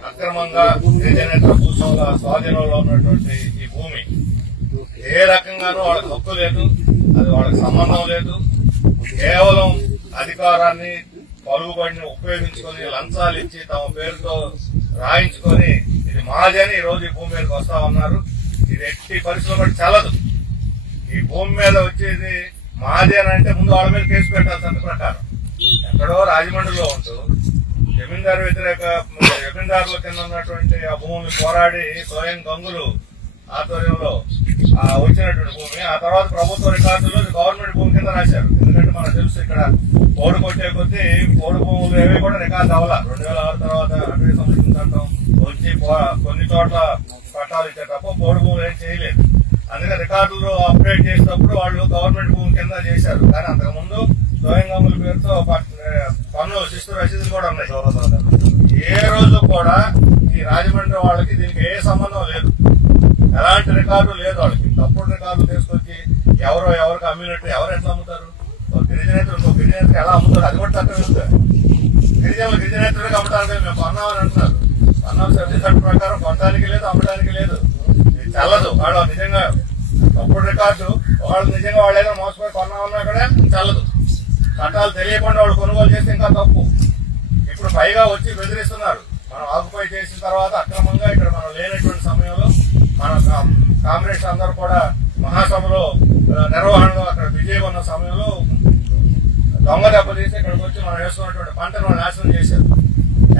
అక్రమంగా గిరిజనేతర భూస్వాముల స్వాధీనంలో ఉన్నటువంటి ఈ భూమి ఏ రకంగానూ వాళ్ళకి హక్కు లేదు, అది వాళ్ళకి సంబంధం లేదు. కేవలం అధికారాన్ని పలుకుబడిని ఉపయోగించుకొని లంచాలు ఇచ్చి తమ పేరుతో రాయించుకొని ఇది మాది అని ఈ రోజు ఈ భూమి మీదకి వస్తా ఉన్నారు. ఇది ఎట్టి పరిస్థితుల్లో కూడా చల్లదు. ఈ భూమి మీద వచ్చేది మాది అని అంటే ముందు వాళ్ళ మీద కేసు పెట్టాలి చట్ట ప్రకారం. ఎక్కడో రాజమండ్రిలో ఉంటూ జమీందారు వ్యతిరేక జమీందారుల కింద ఉన్నటువంటి ఆ భూమిని పోరాడి స్వయం గంగులు ఆధ్వర్యంలో వచ్చినటువంటి భూమి ఆ తర్వాత ప్రభుత్వ రికార్డులో గవర్నమెంట్ భూమి కింద రాశారు. ఎందుకంటే మనకు తెలుసు ఇక్కడ పోడు కొట్టే కొద్దీ పోడు భూములు ఏవి కూడా రికార్డు అవ్వాలి. 2006 తర్వాత అటవీ సంరక్షణ చట్టం వచ్చి కొన్ని చోట్ల పట్టాలు ఇచ్చే తప్ప పోడు భూములు ఏం చేయలేదు. అందుకే రికార్డులు అప్డేట్ చేసినప్పుడు వాళ్ళు గవర్నమెంట్ భూమి కింద చేశారు. కానీ అంతకుముందు స్వయం గంగుల పేరుతో పన్ను శిస్తు రసీదులు కూడా ఉన్నాయి. ఏ రోజు కూడా ఈ రాజమండ్రి వాళ్ళకి దీనికి ఏ సంబంధం లేదు, ఎలాంటి రికార్డు లేదు. వాళ్ళకి తప్పుడు రికార్డులు తీసుకొచ్చి ఎవరికి అమ్మినట్టు ఎవరు ఎట్లా అమ్ముతారు? గిరిజనేతలు గిరిజనేతలు ఎలా అమ్ముతారు? అది కూడా తక్కువ వెళ్తారు. గిరిజనేతలకు అమ్మడానికి మేము కొన్నామని అంటున్నారు. కొన్నాం సర్వీస్ చట్ట ప్రకారం కొనడానికి లేదు, అమ్మడానికి లేదు. ఇది చల్లదు. వాళ్ళు నిజంగా తప్పుడు రికార్డు వాళ్ళు నిజంగా వాళ్ళు ఏదైనా మోసపోయి కొన్నామన్నా కూడా చల్లదు. చట్టాలు తెలియకుండా వాళ్ళు కొనుగోలు చేస్తే ఇంకా తప్పు. ఇప్పుడు పైగా వచ్చి బెదిరిస్తున్నారు. మనం ఆకుపై చేసిన తర్వాత అక్రమంగా ఇక్కడ మనం లేనటువంటి సమయంలో మన కాంగ్రెస్ అందరూ కూడా మహాసభలో నిర్వహణలో అక్కడ బిజీగా ఉన్న సమయంలో దొంగ దెబ్బతీసి ఇక్కడికి వచ్చి మనం వేసుకున్నటువంటి పంటను నాశనం చేశారు.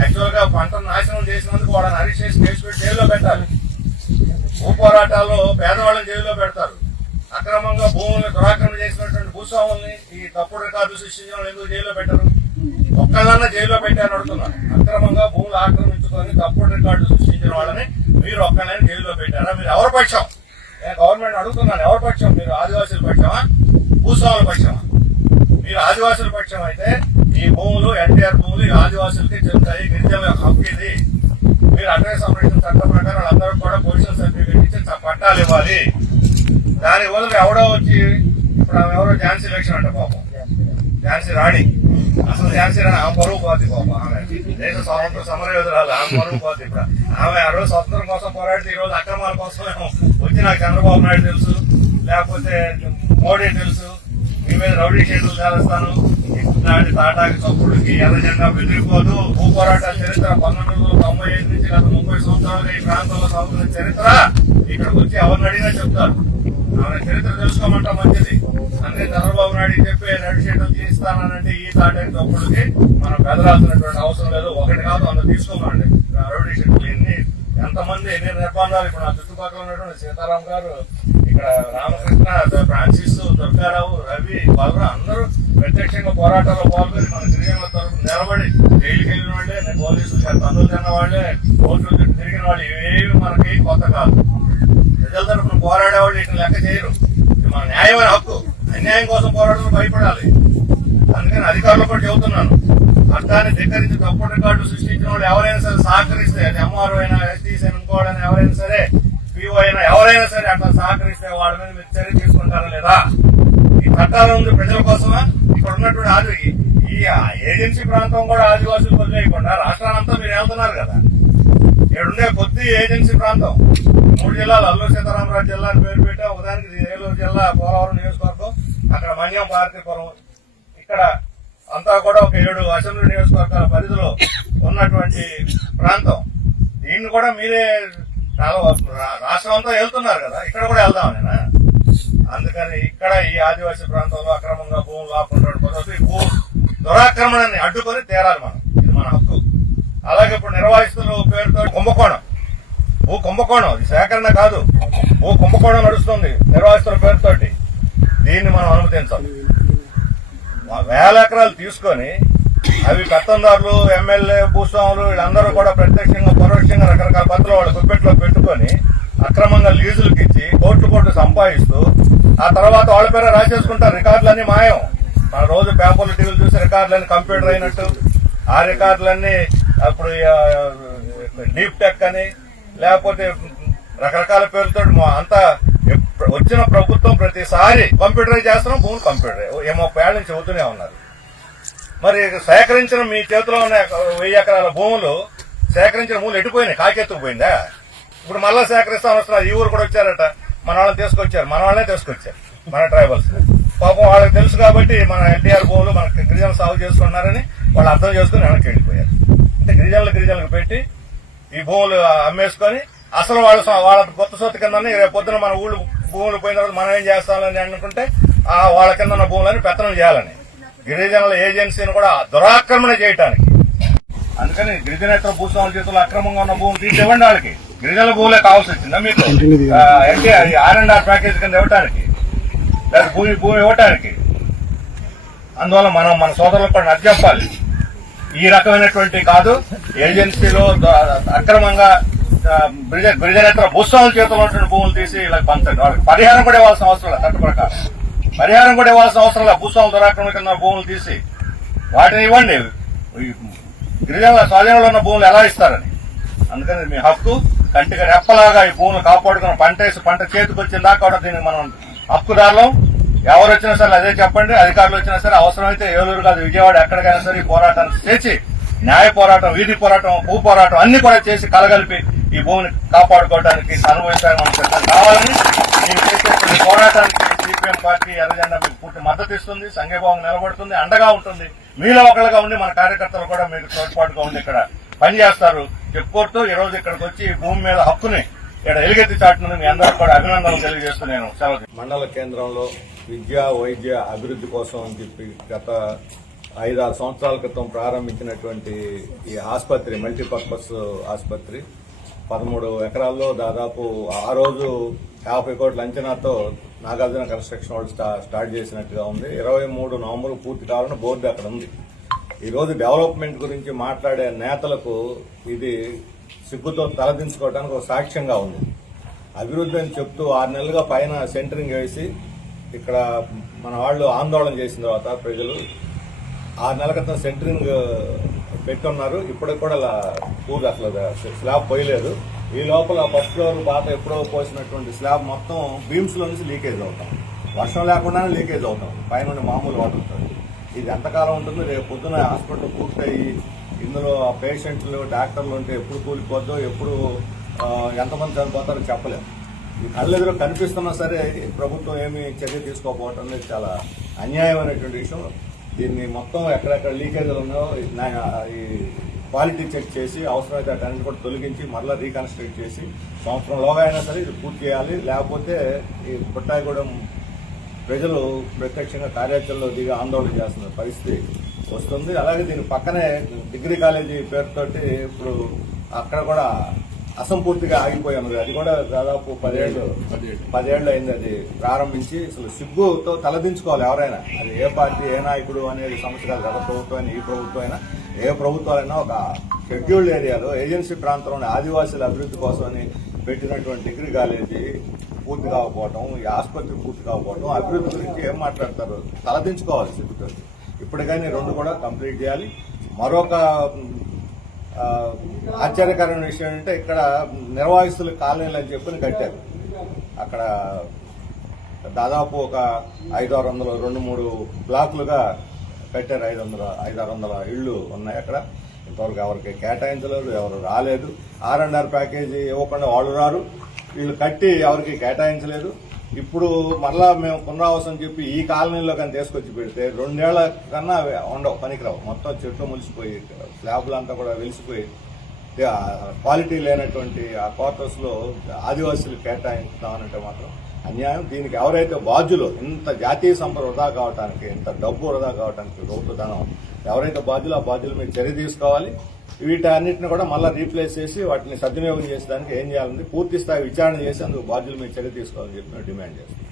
యాక్చువల్ గా పంటను నాశనం చేసినందుకు వాళ్ళని అరెస్ట్ చేసి కేసు పెట్టి జైల్లో పెట్టాలి. భూ పోరాటాల్లో పేదవాళ్ళని జైల్లో పెడతారు. అక్రమంగా భూములను దురాక్రమణ చేసినటువంటి భూస్వాముల్ని ఈ తప్పుడు రికార్డు సృష్టించిన వాళ్ళు ఎందుకు జైల్లో పెట్టరు? ఒక్కదన్నా జైల్లో పెట్టారని అడుగుతున్నారు. అక్రమంగా భూములు ఆక్రమించుకొని తప్పుడు రికార్డు సృష్టించిన వాళ్ళని మీరు ఒక్కనైనా జైల్లో పెట్టారా? మీరు ఎవరి పక్షం? నేను గవర్నమెంట్ అడుగుతున్నాను, ఎవరి పక్షం? మీరు ఆదివాసుల పక్షమా, భూస్వాముల పక్షమా? మీరు ఆదివాసుల పక్షం అయితే ఈ భూములు ఎన్టీఆర్ భూములు ఈ ఆదివాసులకి చెందుతాయి, గిరిజనుల హక్కు ఇది. మీరు అటవీ సంరక్షణ చట్టం ప్రకారం వాళ్ళందరూ కూడా పొజిషన్ సర్టిఫికేట్ ఇచ్చి పట్టాలు ఇవ్వాలి. దాని వల్ల ఎవడో వచ్చి ఇప్పుడు ఎవరో ఝాన్సీ ఎలక్షన్ అంట పాపం, ఝాన్సీ రాణి. అసలు ఝాన్సీ రాణి ఆమె పరువు పోద్ది పాపం. ఆమె దేశ స్వాతంత్ర సమర యోధురాలు, ఆమె పరువు పోద్ది. ఇప్పుడు ఆమె ఆ రోజు స్వతంత్రం కోసం పోరాడితే ఈ రోజు అక్రమాల కోసం వచ్చి నాకు చంద్రబాబు నాయుడు తెలుసు, లేకపోతే మోడీ తెలుసు, మీ మీద రౌడీ షీట్లు చేస్తాను, ఇలాంటి తాటాకి చప్పుడుకి ఎర్ర జెండా బెదిరిపోదు. భూ పోరాటాల చరిత్ర 1995 నుంచి గత 30 సంవత్సరాలుగా ఈ ప్రాంతంలో సాగుతున్న చరిత్ర ఇక్కడికి వచ్చి ఎవరిని అడిగినా చెప్తారు. ఆమె చరిత్ర తెలుసుకోమంటా మంచిది. అందుకే చంద్రబాబు నాయుడు చెప్పి రెడ్ షీట్లు తీస్తానంటే ఈ తాటాకి చప్పుడుకి మనం బెదరాల్సినటువంటి అవసరం లేదు. ఒకటి కాదు 100 తీసుకోమండి రౌడీ షీట్లు. ఎంతమంది ఎన్ని నిర్బంధాలు. ఇప్పుడు నా చుట్టుపక్కల ఉన్నటువంటి సీతారాం గారు, ఇక్కడ రామకృష్ణ, ఫ్రాన్సిస్, దుర్గారావు, రవి, బలరాం అందరూ ప్రత్యక్షంగా పోరాటాల్లో పాల్గొని మన గిరిజనుల తరఫున నిలబడి జైలుకి వెళ్ళిన వాళ్ళే, పోలీసులు తన్నులు తిన్న వాళ్ళే, కోర్టులు తిరిగిన వాళ్ళు. ఇవేమి మనకి కొత్త కాదు. ప్రజల తరఫున పోరాడేవాళ్ళు ఇట్లా లెక్క చేయరు. ఇది మన న్యాయమైన హక్కు. అన్యాయం కోసం పోరాటం భయపడాలి. అందుకని అధికారులు కూడా చెబుతున్నాను, చట్టాన్ని ధిక్కరించి తప్పుడు రికార్డు సృష్టించిన వాళ్ళు ఎవరైనా సరే సహకరిస్తే, అది ఎంఆర్ఓ అయినా, ఎస్టీసీ అనుకోవాలని ఎవరైనా సరే, పీఓ అయినా ఎవరైనా సరే అట్లా సహకరిస్తే వాళ్ళ మీద మీరు చర్య తీసుకుంటారా లేదా? ఈ చట్టాలు ఉంది ప్రజల కోసమా? ఇక్కడ ఉన్నటువంటి ఈ ఏజెన్సీ ప్రాంతం కూడా ఆదివాసులు వదిలేయకుండా రాష్ట్రాలంతా మీరు వెళ్తున్నారు కదా. ఇక్కడుండే కొద్ది ఏజెన్సీ ప్రాంతం 3 జిల్లాలు, అల్లూరు సీతారామరాజు జిల్లా అని పేరు పెట్టాం. ఉదాహరణకి ఏలూరు జిల్లా, పోలవరం నియోజకవర్గం, అక్కడ మన్యం, పార్తీపురం, ఇక్కడ అంతా కూడా ఒక 7 అసెంబ్లీ నియోజకవర్గాల పరిధిలో ఉన్నటువంటి ప్రాంతం. దీన్ని కూడా మీరే రాష్ట్రం అంతా వెళ్తున్నారు కదా, ఇక్కడ కూడా వెళ్దామనేనా? అందుకని ఇక్కడ ఈ ఆదివాసీ ప్రాంతంలో అక్రమంగా భూములు లాక్కుంటే ఈ భూ దురాక్రమణాన్ని అడ్డుకొని తీరాలి మనం. ఇది మన హక్కు. అలాగే ఇప్పుడు నిర్వహిస్తున్న పేరుతో భూ కుంభకోణం, ఇది సేకరణ కాదు, భూ కుంభకోణం నడుస్తుంది నిర్వహిస్తున్న పేరుతోటి. దీన్ని మనం అనుమతించాలి. 1000 ఎకరాలు తీసుకొని అవి పెత్తందారులు, ఎమ్మెల్యే, భూస్వాములు వీళ్ళందరూ కూడా ప్రత్యక్షంగా పరోక్షంగా రకరకాల పద్ధతులు వాళ్ళ గుప్పెట్లో పెట్టుకొని అక్రమంగా లీజులకు ఇచ్చి కోట్లు సంపాదిస్తూ ఆ తర్వాత వాళ్ళ పేర రాసేసుకుంటారు. రికార్డులన్నీ మాయం. మన రోజు పేపర్లు, టీవీలు చూసి రికార్డులన్నీ కంప్యూటర్ అయినట్టు. ఆ రికార్డులన్నీ అప్పుడు డీప్ టెక్ అని లేకపోతే రకరకాల పేర్లతో అంతా వచ్చిన ప్రభుత్వం ప్రతిసారి కంప్యూటరైజ్ చేస్తున్నాం, భూములు కంప్యూటర్ 30 ఏళ్ల నుంచి చెబుతూనే ఉన్నారు. మరి సేకరించిన మీ చేతిలో ఉన్న 1000 ఎకరాల భూములు సేకరించిన భూములు ఎటుపోయినాయి, కాకెత్తుకుపోయిందా? ఇప్పుడు మళ్ళా సేకరిస్తామని వస్తున్నారు. ఈ ఊరు కూడా వచ్చారట, మన వాళ్ళని తీసుకొచ్చారు, మన వాళ్ళనే తీసుకొచ్చారు, మన ట్రైబల్స్. పాపం వాళ్ళకి తెలుసు కాబట్టి మన ఎన్టీఆర్ భూములు మన గిరిజనులు సాగు చేసుకున్నారని వాళ్ళు అర్థం చేసుకుని వెనక్కి వెళ్ళిపోయారు. అంటే గిరిజనులకు పెట్టి ఈ భూములు అమ్మేసుకొని అసలు వాళ్ళ కొత్త సొత్తు కింద రేపు పొద్దున మన ఊళ్ళు భూములు పోయిన తర్వాత మనం ఏం చేస్తామని అనుకుంటే వాళ్ళ కింద ఉన్న భూములని పెత్తనం చేయాలని గిరిజనుల ఏజెన్సీని కూడా దురాక్రమణ చేయటానికి. అందుకని గిరిజనేతర భూస్వాముల చేతుల్లో అక్రమంగా ఉన్న భూములు తీసివ్వండి. వాళ్ళకి గిరిజనుల భూములే కావాల్సి వచ్చిందా మీకు? అంటే R&R ప్యాకేజ్ కింద ఇవ్వటానికి లేదా భూమి ఇవ్వటానికి. అందువల్ల మనం మన సోదరులకు కూడా నచ్చ చెప్పాలి. ఈ రకమైనటువంటి కాదు, ఏజెన్సీలో అక్రమంగా గిరిజనేతర భూస్వాముల చేతుల్లో ఉన్నటువంటి భూములు తీసి ఇలా పంచండి. వాళ్ళకి పరిహారం కూడా ఇవ్వాల్సిన అవసరం లేదు. చట్ట ప్రకారం పరిహారం కూడా ఇవ్వాల్సిన అవసరం లేదు. భూస్వాముల దురాక్రమణ కింద భూములు తీసి వాటిని ఇవ్వండి. గిరిజనుల స్వాధీనంలో ఉన్న భూములు ఎలా ఇస్తారని. అందుకని మీ హక్కు. కంటికి రెప్పలాగా ఈ భూములు కాపాడుకున్న పంట చేతికి వచ్చిన దాకా కూడా దీనికి మనం హక్కుదారులం. ఎవరు వచ్చినా సరే అదే చెప్పండి. అధికారులు వచ్చినా సరే అవసరమైతే ఏలూరు కాదు విజయవాడ ఎక్కడికైనా సరే ఈ పోరాటాన్ని చేసి న్యాయ పోరాటం, వీధి పోరాటం, భూ పోరాటం అన్ని కూడా చేసి కలగలిపి ఈ భూమిని కాపాడుకోవడానికి అనుభవించడానికి మనం సిద్ధం కావాలని మీరు చేసే పోరాటానికి సిపిఎం పార్టీ ఎర్రజెండా మీకు పూర్తి మద్దతు ఇస్తుంది, సంఘీభావం నిలబడుతుంది, అండగా ఉంటుంది. మీలో ఒకళ్ళగా ఉండి మన కార్యకర్తలు కూడా మీకు తోడ్పాటుగా ఉండి ఇక్కడ పనిచేస్తారు. చెప్పుకోరుతూ ఈ రోజు ఇక్కడికి వచ్చి భూమి మీద హక్కుని ఇక్కడ ఎలుగెత్తి చాటును మీ అందరూ కూడా అభినందనలు తెలియజేస్తూ నేను సెలవు. మండల కేంద్రంలో విద్య, వైద్య అభివృద్ధి కోసం అని చెప్పి గత 5-6 సంవత్సరాల క్రితం ప్రారంభించినటువంటి ఈ ఆసుపత్రి, మల్టీపర్పస్ ఆసుపత్రి 13 ఎకరాల్లో దాదాపు ఆ రోజు 50 కోట్ల అంచనాతో నాగార్జున కన్స్ట్రక్షన్ వాళ్ళు స్టార్ట్ చేసినట్టుగా ఉంది. 23 నవంబర్ పూర్తి కావాలని బోర్డు అక్కడ ఉంది. ఈ రోజు డెవలప్మెంట్ గురించి మాట్లాడే నేతలకు ఇది సిగ్గుతో తలదించుకోవడానికి ఒక సాక్ష్యంగా ఉంది. అభివృద్ధి అని చెప్తూ 6 నెలలుగా పైన సెంటరింగ్ వేసి ఇక్కడ మన వాళ్ళు ఆందోళన చేసిన తర్వాత ప్రజలు 6 నెలల క్రితం సెంటరింగ్ పెట్టున్నారు. ఇప్పటికి కూడా పూర్తి అసలు స్లాబ్ పోయలేదు. ఈ లోపల ఫస్ట్ ఫ్లోర్ పాత ఎప్పుడో పోసినటువంటి స్లాబ్ మొత్తం బీమ్స్ లో నుంచి లీకేజ్ అవుతాం. వర్షం లేకుండానే లీకేజ్ అవుతాం. పైన మామూలు వాటర్. ఇది ఎంతకాలం ఉంటుంది? రేపు పొద్దున హాస్పిటల్ పూర్తయి ఇందులో పేషెంట్లు, డాక్టర్లు ఉంటే ఎప్పుడు కూలిపోద్దో, ఎప్పుడు ఎంతమంది చనిపోతారో చెప్పలేము. ఈ కళ్ళెదురు కనిపిస్తున్నా సరే ప్రభుత్వం ఏమి చర్య తీసుకోకపోవటం అనేది చాలా అన్యాయమైనటువంటి విషయం. దీన్ని మొత్తం ఎక్కడెక్కడ లీకేజీలు ఉన్నాయో ఈ క్వాలిటీ చెక్ చేసి అవసరమైతే అటన్నిటి కూడా తొలగించి మరలా రీకన్స్ట్రక్ట్ చేసి సంవత్సరంలోగా అయినా సరే ఇది పూర్తి చేయాలి. లేకపోతే ఈ బుట్టాయిగూడెం ప్రజలు ప్రత్యక్షంగా కార్యాచరణలో దిగి ఆందోళన చేస్తున్న పరిస్థితి వస్తుంది. అలాగే దీని పక్కనే డిగ్రీ కాలేజీ పేరుతోటి ఇప్పుడు అక్కడ కూడా అసంపూర్తిగా ఆగిపోయి ఉన్నది. అది కూడా దాదాపు 10 ఏళ్లు అయింది అది ప్రారంభించి. అసలు సిగ్గుతో తలదించుకోవాలి ఎవరైనా. అది ఏ పార్టీ, ఏ నాయకుడు అనేది సమస్య కాదు. గత ప్రభుత్వం అయినా, ఈ ప్రభుత్వం అయినా, ఏ ప్రభుత్వాలైనా ఒక షెడ్యూల్డ్ ఏరియాలో ఏజెన్సీ ప్రాంతంలోని ఆదివాసీల అభివృద్ధి కోసమని పెట్టినటువంటి డిగ్రీ కాలేజీ పూర్తి కాకపోవడం, ఈ ఆసుపత్రి పూర్తి కాకపోవడం, అభివృద్ధి గురించి ఏం మాట్లాడతారు? తలదించుకోవాలి సిగ్గుతో. ఇప్పటికైనా 2 కూడా కంప్లీట్ చేయాలి. మరొక ఆశ్చర్యకరమైన విషయం ఏంటంటే ఇక్కడ నిర్వాసితుల కాలనీలు అని చెప్పి కట్టారు. అక్కడ దాదాపు ఒక 500-600 2-3 బ్లాకులుగా కట్టారు. 500-600 ఇళ్లు ఉన్నాయి అక్కడ. ఇంతవరకు ఎవరికి కేటాయించలేదు, ఎవరు రాలేదు. R&R ప్యాకేజీ ఇవ్వకుండా వాళ్ళు రారు, వీళ్ళు కట్టి ఎవరికి కేటాయించలేదు. ఇప్పుడు మరలా మేము పునరావాసం చెప్పి ఈ కాలనీలో కానీ తీసుకొచ్చి పెడితే 2 ఏళ్ల కన్నా ఉండవు, పనికిరావు. మొత్తం చెట్లు ములిసిపోయి స్లాబ్లంతా కూడా వెలిసిపోయి క్వాలిటీ లేనటువంటి ఆ క్వార్టర్స్ లో ఆదివాసీలు కేటాయిస్తామనంటే మాత్రం అన్యాయం. దీనికి ఎవరైతే బాధ్యులు, ఇంత జాతీయ సంపద వృధా కావడానికి, ఇంత డబ్బు వృధా కావడానికి ప్రభుత్వధనం ఎవరైతే బాధ్యులు, ఆ బాధ్యుల మీద చర్య తీసుకోవాలి. వీటన్నిటిని కూడా మళ్ళీ రీప్లేస్ చేసి వాటిని సద్వినియోగం చేసేదానికి ఏం చేయాలని పూర్తి స్థాయి విచారణ చేసి అందుకు బాధ్యుల మీద చర్య తీసుకోవాలని చెప్పి డిమాండ్ చేస్తాం.